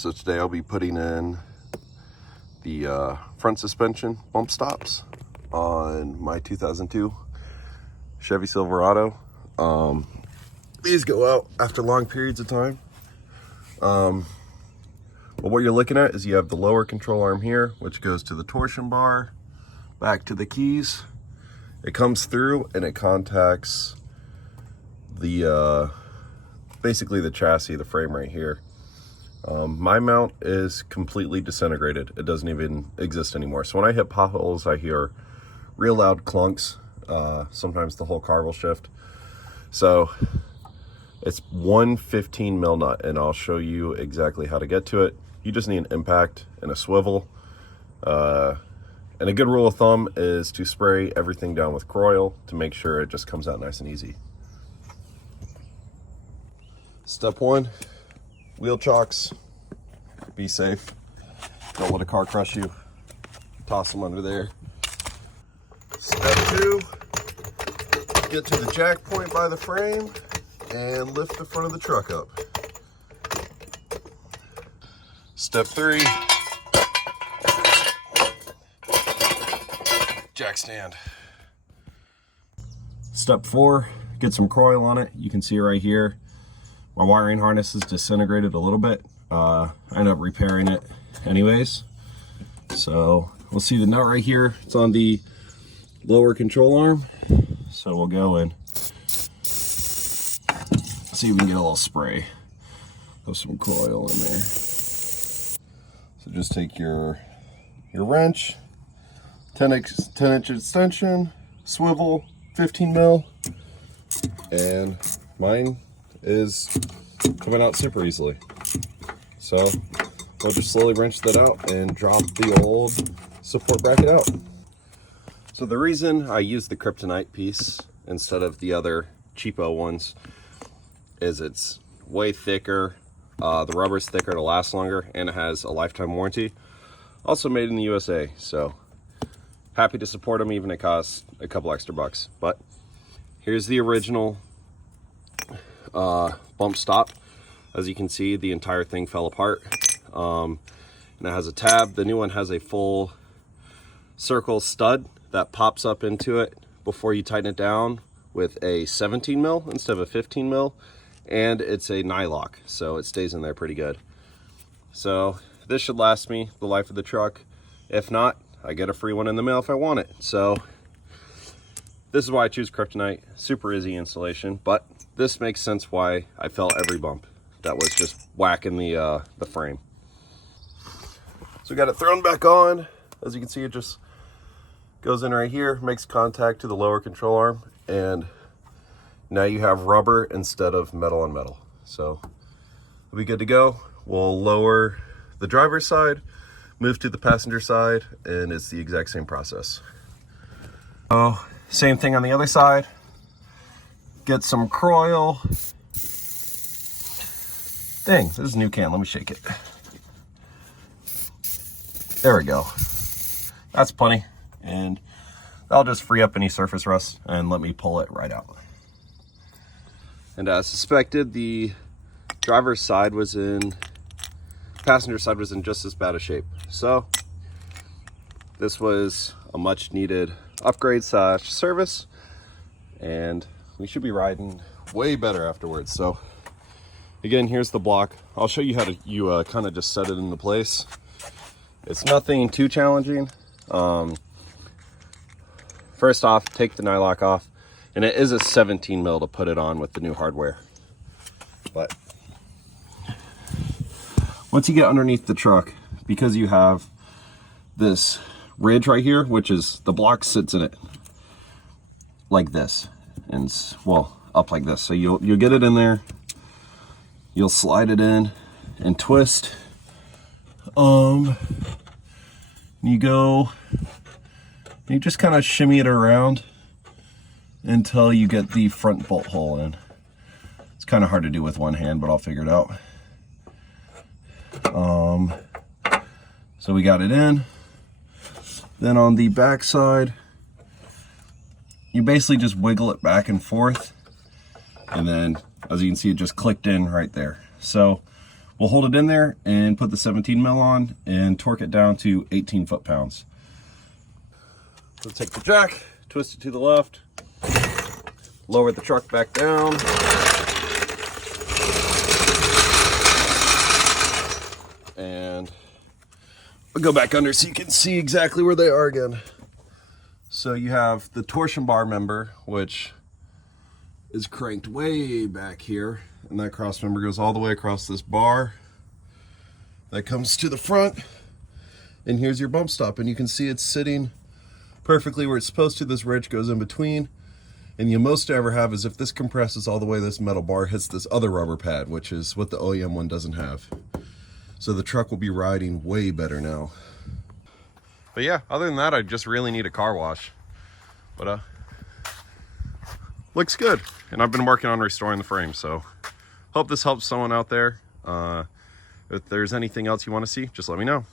So today I'll be putting in the front suspension bump stops on my 2002 Chevy Silverado. These go out after long periods of time. But what you're looking at is you have the lower control arm here, which goes to the torsion bar, back to the keys. It comes through and it contacts the basically the chassis, the frame right here. My mount is completely disintegrated. It doesn't even exist anymore. So when I hit potholes, I hear real loud clunks. Sometimes the whole car will shift. So it's one 15 mil nut, and I'll show you exactly how to get to it. You just need an impact and a swivel. And a good rule of thumb is to spray everything down with kroil to make sure it just comes out nice and easy. Step one, wheel chocks. Be safe. Don't let a car crush you. Toss them under there. Step two, get to the jack point by the frame and lift the front of the truck up. Step three, jack stand. Step four, get some kroil on it. You can see right here, my wiring harness is disintegrated a little bit. I ended up repairing it anyways. So we'll see the nut right here. It's on the lower control arm. So we'll go and see if we can get a little spray of some kroil in there. So just take your wrench, 10-inch extension, swivel, 15 mil, and mine is coming out super easily. So we'll just slowly wrench that out and drop the old support bracket out. So the reason I use the kryptonite piece instead of the other cheapo ones is it's way thicker, the rubber's thicker to last longer, and it has a lifetime warranty. Also made in the USA, so happy to support them, even if it costs a couple extra bucks. But here's the original bump stop. As you can see, the entire thing fell apart, and it has a tab. The new one has a full circle stud that pops up into it before you tighten it down with a 17 mil instead of a 15 mil, and it's a nylock, so it stays in there pretty good. So this should last me the life of the truck. If not, I get a free one in the mail if I want it. So this is why I choose kryptonite. Super easy installation, but this makes sense why I felt every bump that was just whacking the frame. So we got it thrown back on. As you can see, it just goes in right here, makes contact to the lower control arm, and now you have rubber instead of metal on metal. So we'll be good to go. We'll lower the driver's side, move to the passenger side, and it's the exact same process. So same thing on the other side. Get some kroil. Dang, this is a new can. Let me shake it. There we go. That's plenty. And that'll just free up any surface rust and let me pull it right out. And as suspected, the driver's side was in, passenger side was in just as bad a shape. So this was a much needed upgrade / service, and we should be riding way better afterwards. So again, here's the block. I'll show you how to kind of just set it into place. It's nothing too challenging. First off, take the nylock off, and it is a 17 mil to put it on with the new hardware. But once you get underneath the truck, because you have this ridge right here, which is the block sits in it like this, and well, up like this. So you'll get it in there, you'll slide it in and twist. You go, you just kind of shimmy it around until you get the front bolt hole in. It's kind of hard to do with one hand, but I'll figure it out. So we got it in. Then on the back side, you basically just wiggle it back and forth, and then as you can see, it just clicked in right there. So We'll hold it in there and put the 17 mil on and torque it down to 18 foot-pounds. So take the jack, twist it to the left, lower the truck back down. And I'll go back under so you can see exactly where they are again. So you have the torsion bar member, which is cranked way back here, and that cross member goes all the way across this bar. That comes to the front, and here's your bump stop, and you can see it's sitting perfectly where it's supposed to. This ridge goes in between, and the most to ever have is if this compresses all the way, this metal bar hits this other rubber pad, which is what the OEM one doesn't have. So the truck will be riding way better now. But yeah, other than that, I just really need a car wash. But looks good. And I've been working on restoring the frame, so hope this helps someone out there. If there's anything else you want to see, just let me know.